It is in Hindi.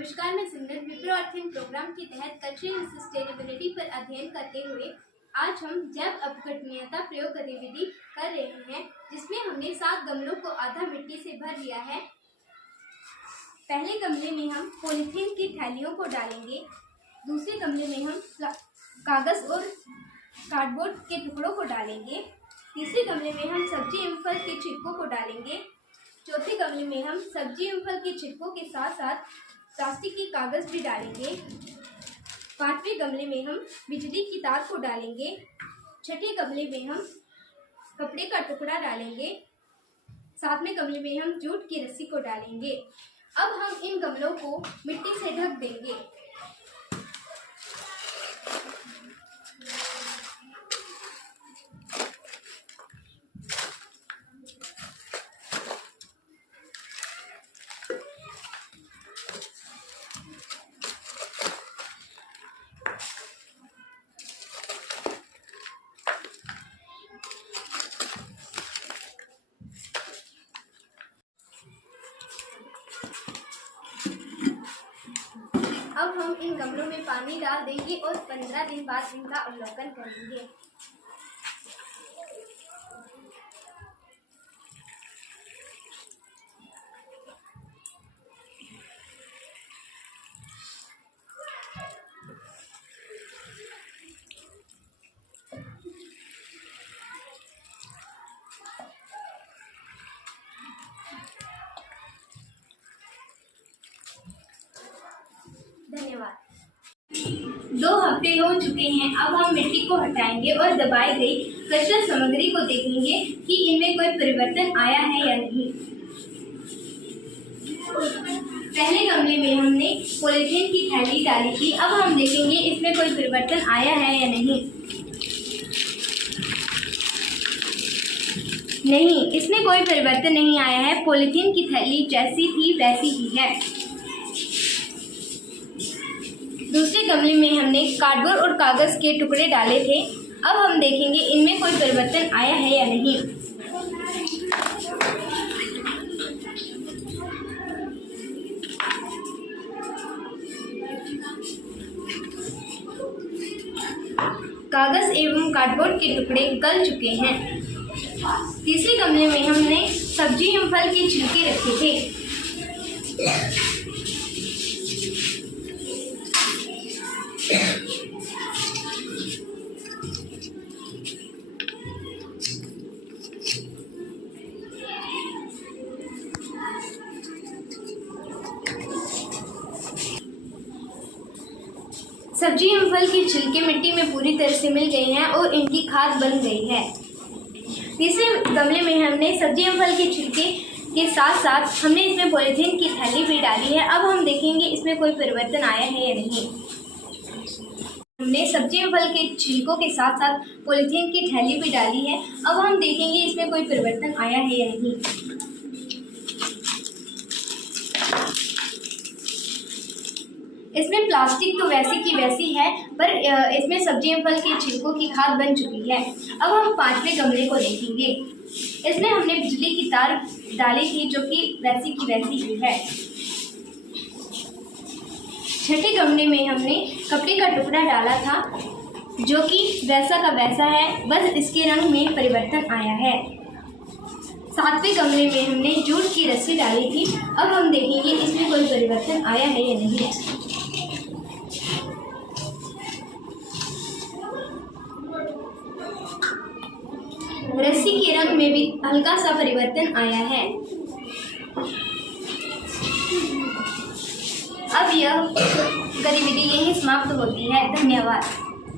नमस्कार, मैं सिमरन विप्रो और थिंक प्रोग्राम के तहत कल्चरल सस्टेनेबिलिटी पर अध्ययन करते हुए आज हम जैव अपघटनीयता प्रयोग गतिविधि कर रहे हैं, जिसमें हमने 7 गमलों को आधा मिट्टी से भर लिया है। पहले गमले में हम पॉलीथीन की थैलियों को डालेंगे। दूसरे गमले में हम कागज और कार्डबोर्ड के टुकड़ों को डालेंगे। तीसरे गमले में हम सब्जी एवं फल के छिलकों को डालेंगे। चौथे गमले में हम सब्जी एवं फल के छिलकों के साथ साथ प्लास्टिक की कागज भी डालेंगे। पांचवें गमले में हम बिजली की तार को डालेंगे। छठे गमले में हम कपड़े का टुकड़ा डालेंगे। सातवें गमले में हम जूट की रस्सी को डालेंगे। अब हम इन गमलों को मिट्टी से ढक देंगे। अब हम इन गमलों में पानी डाल देंगे और 15 दिन बाद इनका अवलोकन करेंगे। धन्यवाद। 2 हफ्ते हो चुके हैं। अब हम मिट्टी को हटाएंगे और दबाई गई कचरा सामग्री को देखेंगे कि इनमें कोई परिवर्तन आया है या नहीं। पहले गमले में हमने पॉलीथीन की थैली डाली थी। अब हम देखेंगे इसमें कोई परिवर्तन आया है या नहीं। नहीं, इसमें कोई परिवर्तन नहीं आया है। पॉलीथीन की थैली जैसी थी वैसी ही है। दूसरे गमले में हमने कार्डबोर्ड और कागज के टुकड़े डाले थे। अब हम देखेंगे इनमें कोई परिवर्तन आया है या नहीं। कागज एवं कार्डबोर्ड के टुकड़े गल चुके हैं। तीसरे गमले में हमने सब्जी एवं फल के छिलके रखे थे। सब्जी एवं फल के छिलके मिट्टी में पूरी तरह से मिल गए हैं और इनकी खाद बन गई है। तीसरे गमले में हमने सब्जी एवं फल के छिलके के साथ साथ हमने इसमें पॉलीथीन की थैली भी डाली है। अब हम देखेंगे इसमें कोई परिवर्तन आया है या नहीं। हमने सब्जी एवं फल के छिलकों के साथ साथ पॉलीथीन की थैली भी डाली है। अब हम देखेंगे इसमें कोई परिवर्तन आया है या नहीं। इसमें प्लास्टिक तो वैसी की वैसी है, पर इसमें सब्जी एवं फल के छिलकों की खाद बन चुकी है। अब हम 5वें गमले को देखेंगे। इसमें हमने बिजली की तार डाली थी जो कि वैसी की वैसी ही है। छठे गमले में हमने कपड़े का टुकड़ा डाला था जो कि वैसा का वैसा है, बस इसके रंग में परिवर्तन आया है। 7वें गमले में हमने जूट की रस्सी डाली थी। अब हम देखेंगे इसमें कोई परिवर्तन आया है या नहीं। रस्सी के रंग में भी हल्का सा परिवर्तन आया है। अब यह गतिविधि यहीं समाप्त होती है। धन्यवाद।